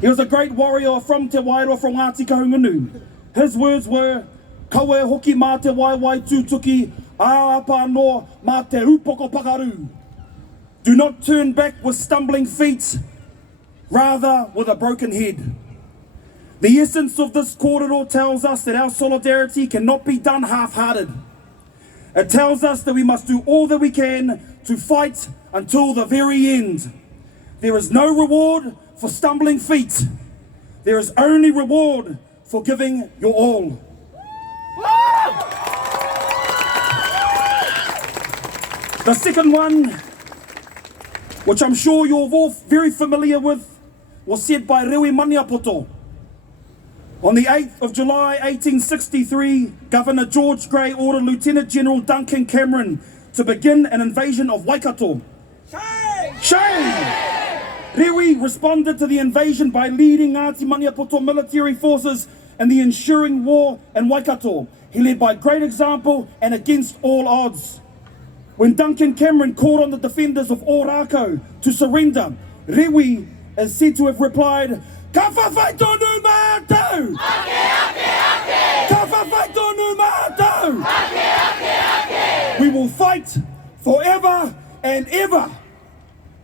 He was a great warrior from Te Wairoa, from Ngāti Kahungunu. His words were, kawe hoki mā te waiwai tūtuki, āapa no mā te upoko pakaru. Do not turn back with stumbling feet, rather with a broken head. The essence of this kōrero tells us that our solidarity cannot be done half-hearted. It tells us that we must do all that we can to fight until the very end. There is no reward for stumbling feet. There is only reward for giving your all. The second one, which I'm sure you're all very familiar with, was said by Rewi Maniapoto. On the 8th of July 1863, Governor George Grey ordered Lieutenant General Duncan Cameron to begin an invasion of Waikato. Shame! Rewi responded to the invasion by leading Ngāti Maniapoto military forces in the ensuing war in Waikato. He led by great example and against all odds. When Duncan Cameron called on the defenders of Ōrākau to surrender, Rewi is said to have replied, "Ka whawhai tonu mātou! Ka whawhai tonu mātou! We will fight forever and ever."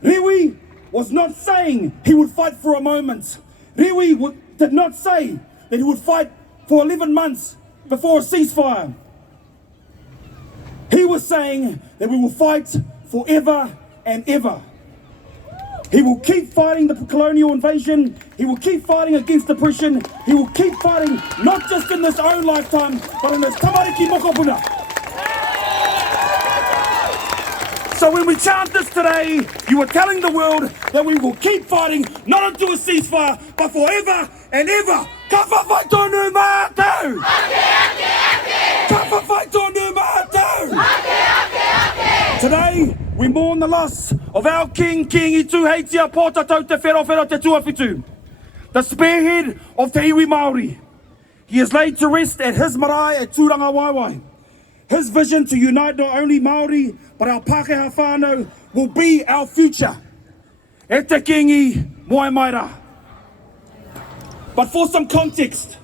Rewi was not saying he would fight for a moment. Rewi did not say that he would fight for 11 months before a ceasefire. He was saying that we will fight forever and ever. He will keep fighting the colonial invasion. He will keep fighting against oppression. He will keep fighting not just in his own lifetime, but in his tamariki mokopuna. So when we chant this today, you are telling the world that we will keep fighting, not until a ceasefire, but forever and ever. Ka whawhai tonu mātou! Ka whawhai tonu mātou! Today, we mourn the loss of our King I Tuheitia Pōtatau Te Wherowhero Te Tuawhitu, the spearhead of Te iwi Māori. He is laid to rest at his marae at Tūranga Waiwai. His vision to unite not only Māori, but our Pākehā whānau will be our future. E te kingi moe maira. But for some context,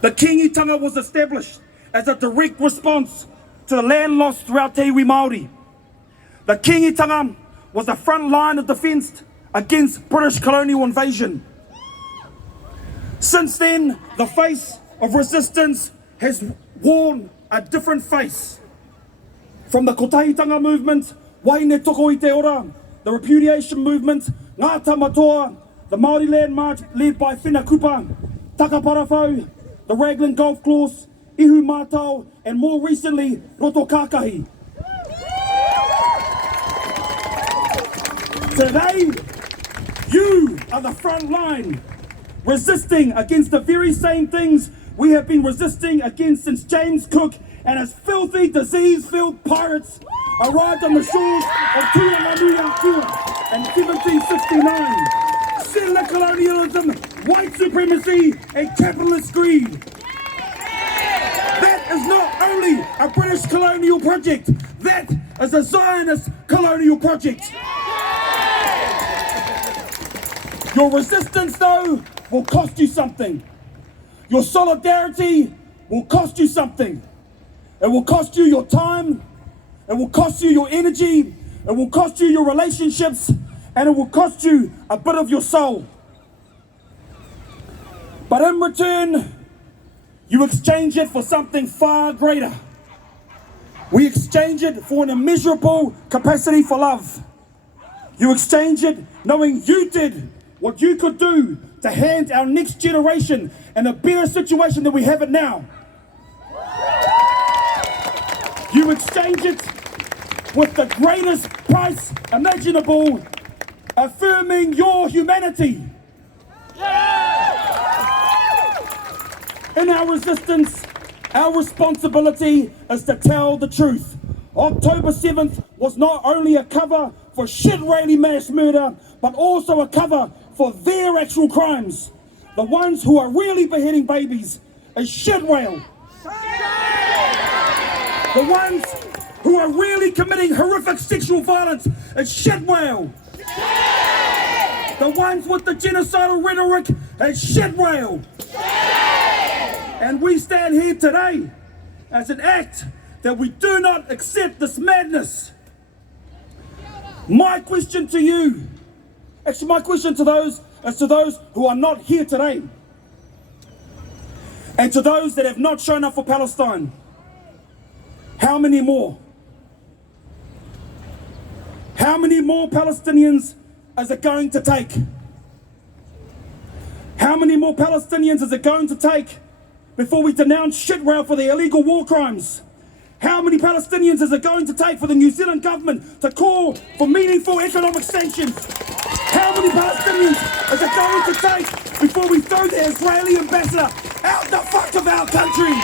the kingitanga was established as a direct response to the land loss throughout Te iwi Māori. The kingitanga was the front line of defence against British colonial invasion. Since then, the face of resistance has worn a different face. From the kotahitanga movement, Waine Toko i te ora, the repudiation movement, Ngā Tamatoa, the Māori Land March led by Whina Kupa, Takaparafau, the Raglan Golf Course, Ihu Mātau, and more recently, Roto Kākahi. Today, you are the front line, resisting against the very same things we have been resisting against since James Cook and his filthy, disease-filled pirates arrived on the shores of Turanganuiakua in 1769. Settler colonialism, white supremacy, and capitalist greed. That is not only a British colonial project, that is a Zionist colonial project. Your resistance, though, will cost you something. Your solidarity will cost you something. It will cost you your time. It will cost you your energy. It will cost you your relationships. And it will cost you a bit of your soul. But in return, you exchange it for something far greater. We exchange it for an immeasurable capacity for love. You exchange it knowing you did what you could do to hand our next generation in a better situation than we have it now. You exchange it with the greatest price imaginable, affirming your humanity. In our resistance, our responsibility is to tell the truth. October 7th was not only a cover for shit-raining mass murder, but also a cover for their actual crimes. The ones who are really beheading babies, a shit whale. The ones who are really committing horrific sexual violence, a shit whale. The ones with the genocidal rhetoric, a shit whale. And we stand here today as an act that we do not accept this madness. My question to you, actually my question to those who are not here today, and to those that have not shown up for Palestine, how many more? How many more Palestinians is it going to take? How many more Palestinians is it going to take before we denounce shit whale for their illegal war crimes? How many Palestinians is it going to take for the New Zealand government to call for meaningful economic sanctions? How many Palestinians is it going to take before we throw the Israeli ambassador out the fuck of our country?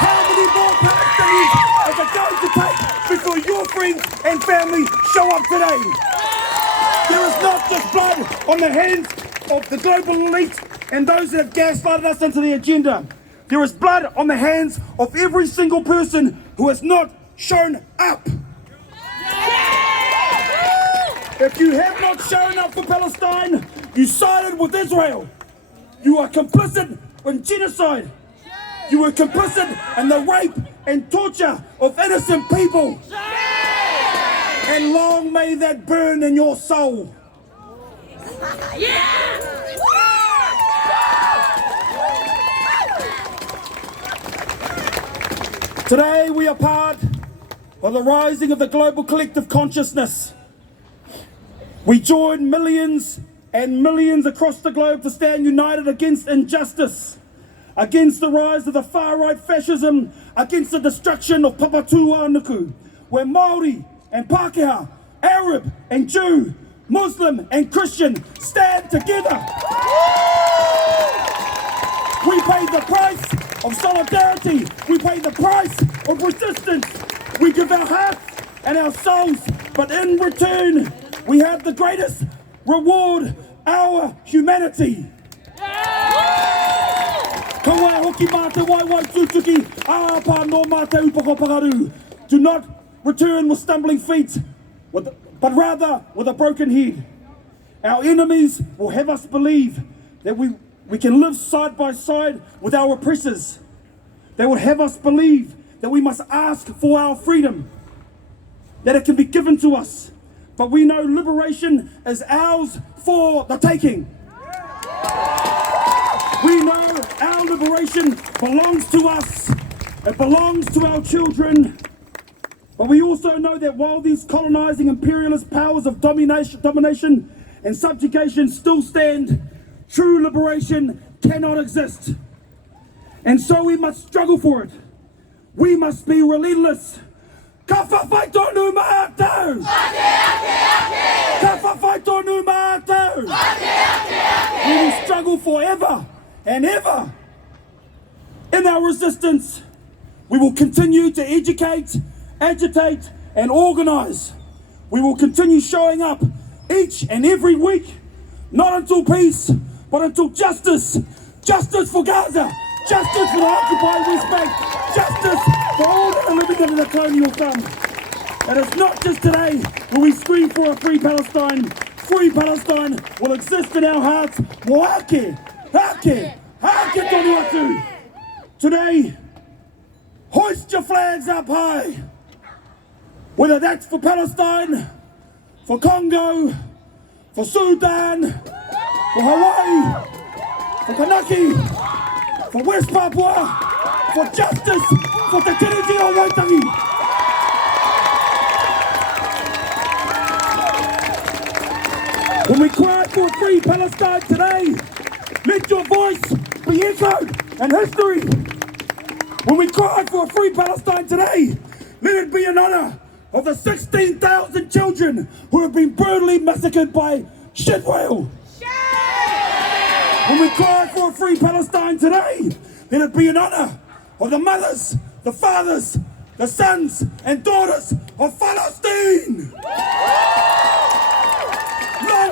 How many more Palestinians is it going to take before your friends and family show up today? There is not just blood on the hands of the global elite and those that have gaslighted us into the agenda. There is blood on the hands of every single person who has not shown up. If you have not shown up for Palestine, you sided with Israel. You are complicit in genocide. You are complicit in the rape and torture of innocent people. And long may that burn in your soul. Today we are part of the rising of the global collective consciousness. We join millions and millions across the globe to stand united against injustice, against the rise of the far-right fascism, against the destruction of Papatūānuku, where Māori and Pākehā, Arab and Jew, Muslim and Christian stand together. We pay the price of solidarity. We pay the price of resistance. We give our hearts and our souls, but in return, we have the greatest reward, our humanity. Kawa hoki mā te waiwai tūtuki, āpā no mā te upako pakaru. Do not return with stumbling feet, but rather with a broken head. Our enemies will have us believe that we can live side by side with our oppressors. They will have us believe that we must ask for our freedom, that it can be given to us. But we know liberation is ours for the taking. We know our liberation belongs to us. It belongs to our children. But we also know that while these colonizing imperialist powers of domination and subjugation still stand, true liberation cannot exist. And so we must struggle for it. We must be relentless. Ka whawhai tonu mātou! Ka whawhai tonu mātou! We will struggle forever and ever. In our resistance, we will continue to educate, agitate, and organise. We will continue showing up each and every week, not until peace, but until justice. Justice for Gaza, justice for the occupied West Bank, justice for all that are living under the colonial thumb. And it's not just today when we scream for a free Palestine. Free Palestine will exist in our hearts. Mo hake, hake, hake tonu atu. Today, hoist your flags up high. Whether that's for Palestine, for Congo, for Sudan, for Hawaii, for Kanaki, for West Papua, for justice, for Te Tiriti o Waitangi. When we cry for a free Palestine today, let your voice be echoed in history. When we cry for a free Palestine today, let it be in honour of the 16,000 children who have been brutally massacred by shit whale. When we cry for a free Palestine today, let it be in honour of the mothers, the fathers, the sons and daughters of Palestine.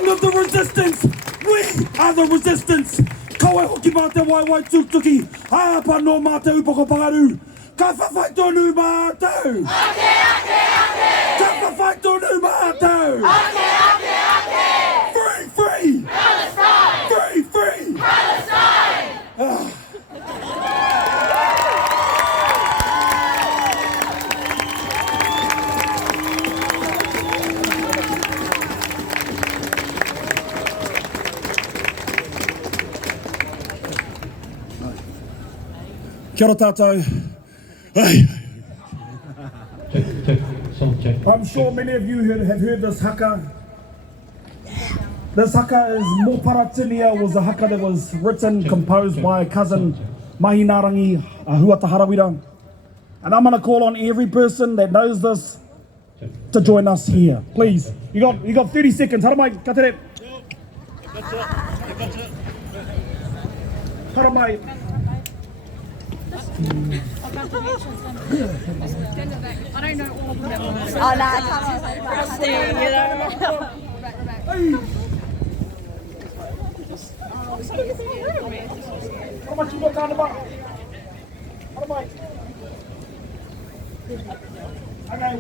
Young of the resistance, we are the resistance. Kawe hoki mā te waiwai tuktuki, hāpa no mā te upoko pangaru. Ka whawhai tonu mātou. Ake, ake, ake. Ka whawhai tonu mātou. Ake, ake, ake. Free, free. Palestine. Free, free. Palestine. Kia ora tātou. I'm sure many of you have heard this haka. This haka is Mōparatinia, was a haka that was written, composed by a cousin, Mahinarangi Huata Harawira. And I'm going to call on every person that knows this to join us here. Please. You got 30 seconds. Haramai, ka tere. Haramai. I don't know all of them. Oh no, I can't. How much you look on the bar? Okay.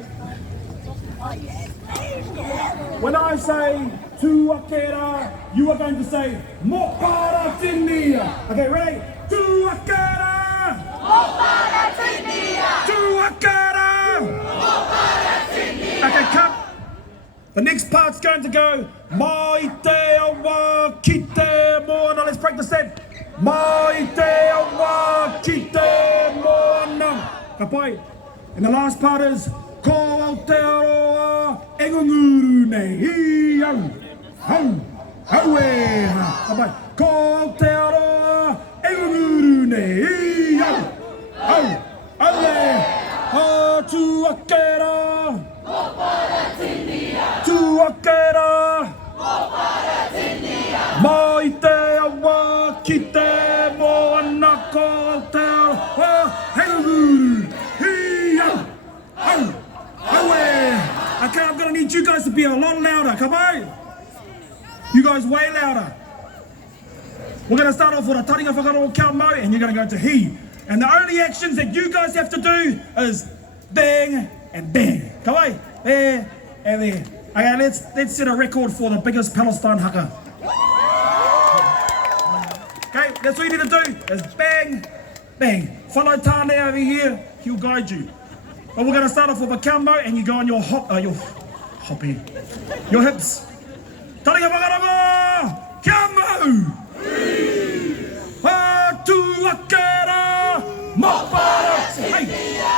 When I say tuakera, you are going to say Mōparatinia. Okay, ready? Tuakera! Mōparatinia. Tuakera! Mōparatinia. Okay, cut. The next part's going to go Mai te awa ki te moana. Let's practice that. Mai te awa ki te moana. Ka pai. And the last part is Ko Aotearoa engunguru nei au. Hau. Hau e ha. Ka pai. Ko Aotearoa engunguru nei au. Hau. Hau e ha tuakera. Tuakera. Mai te awa ki te moana ko Aotearoa engunguru. Okay, I'm gonna need you guys to be a lot louder, come on! You guys way louder. We're gonna start off with a taringa whakaroa kia mau, and you're gonna go to he. And the only actions that you guys have to do is bang and bang. Come on, there and there. Okay, let's set a record for the biggest Palestine haka. Okay, that's all you need to do is bang, bang. Follow Tane over here, he'll guide you. But we're going to start off with a kambo, and you go on your hoppy, your hips. Taringa whakarongo, kambo! Ha tuakera, Mōparatinia.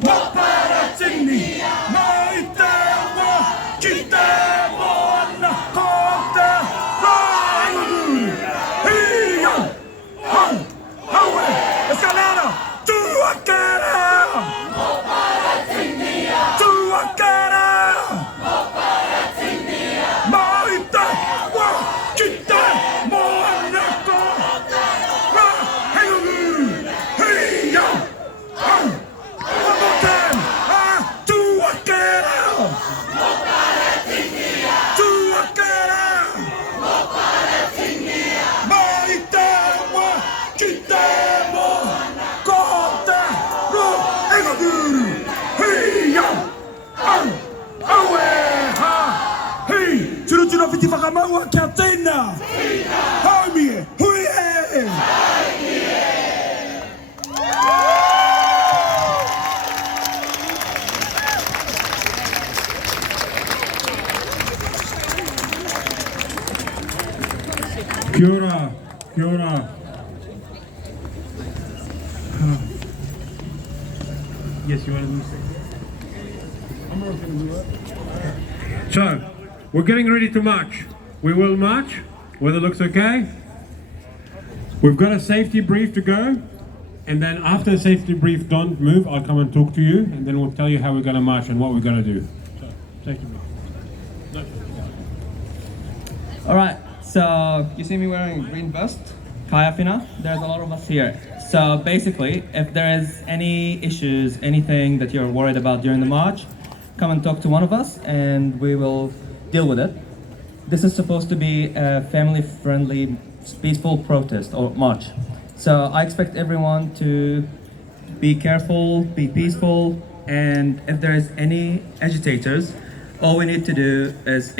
Mōparatinia. Mai te awa ki te moana ko Aotearoa engunguru. Hau, hau e. Let's go louder. Tuakera! Mōparatinia. Tuakera! Mōparatinia. Mai te awa ki te moana ko Aotearoa engunguru. Hei au! Au! One more time! Tuakera! Mōparatinia. Tuakera! Mōparatinia. Mai te awa ki te moana ko Aotearoa engunguru. Hei au! Au! Au e ha! Hei! Tūrutūra whiti whakamaua kia tēnā! Haumi e! Hui e! Kia ora, kia ora. Yes, you want to say? I'm not going to do that. So, we're getting ready to march. We will march. Weather looks okay. We've got a safety brief to go. And then after the safety brief, don't move. I'll come and talk to you. And then we'll tell you how we're going to march and what we're going to do. So, safety brief. All right, so you see me wearing a green vest, kaya whina. There's a lot of us here. So basically, if there is any issues, anything that you're worried about during the march, come and talk to one of us and we will deal with it. This is supposed to be a family-friendly, peaceful protest or march. So I expect everyone to be careful, be peaceful, and if there is any agitators, all we need to do is